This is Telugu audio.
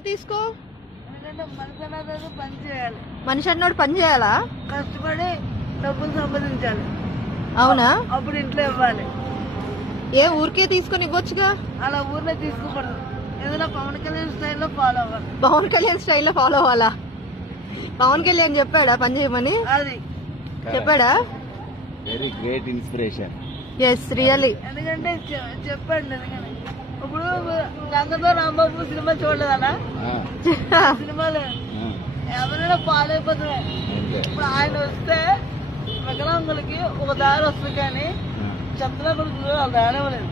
ఊరికే తీసుకో. ఎందుకంటే మనిషి అన్నది పని చేయాలి. మనిషి అన్నోడు పని చేయాలా? కష్టపడి డబ్బులు సంపాదించాలి. అవునా? అప్పుడు ఇంట్లో ఇవ్వాలి. ఏ ఊరికే తీసుకొని ఇవ్వచ్చుగా. అలా ఊర్లో తీసుకోకూడదు. ఏదైనా పవన్ కళ్యాణ్ స్టైల్లో ఫాలో అవ్వాలి. పవన్ కళ్యాణ్ స్టైల్లో ఫాలో అవ్వాలా? పవన్ కళ్యాణ్ చెప్పాడా పని చేయమని? అది చెప్పాడా? Very great inspiration. Yes really. ఎందుకంటే చెప్పండి. ఎందుకని ఇప్పుడు గంగతో రాంబాబు సినిమా చూడలేదన్నా? సినిమాలు ఎవరైనా ఫాలో అయిపోతున్నాయి. ఇప్పుడు ఆయన వస్తే వికలాంగులకి ఒక దారి వస్తుంది, కానీ చెత్తలో కూడా దారి ఇవ్వలేదు.